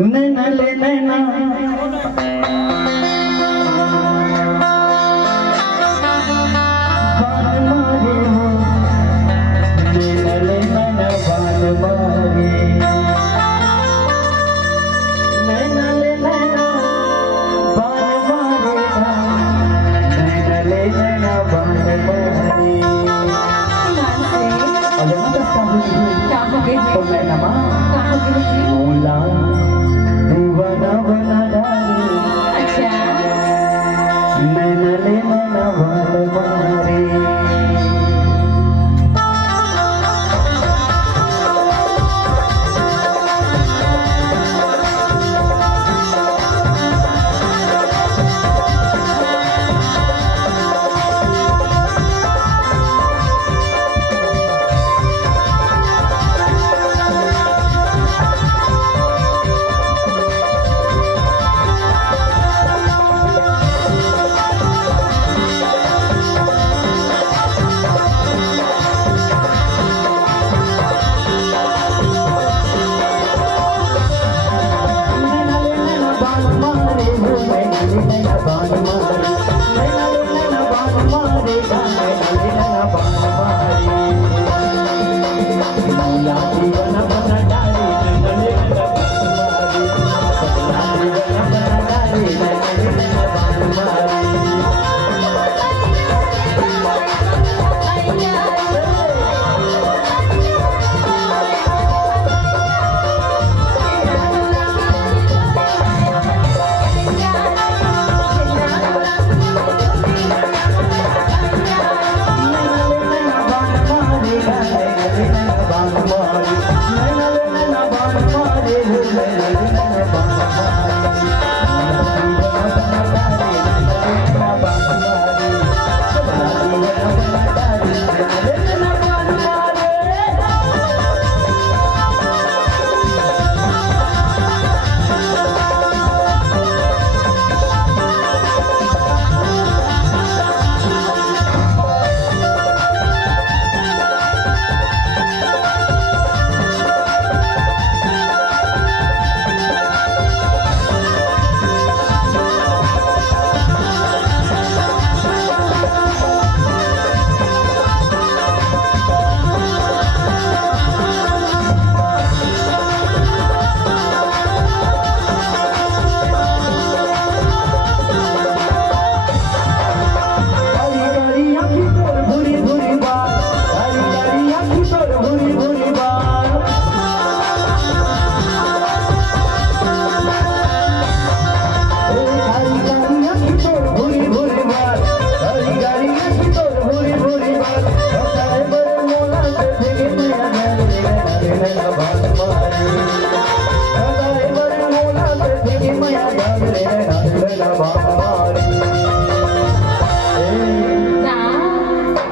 नैना ले नैना बान मारे हो, नैना ले नैना बान मारे, नैना ले नैना बान मारे, नैना ले नैना बान मारे। तो नैना मोला दीवाना बना डाले, अच्छा नैना ले नैना बान मारे।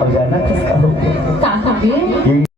अब जाना किसका हो?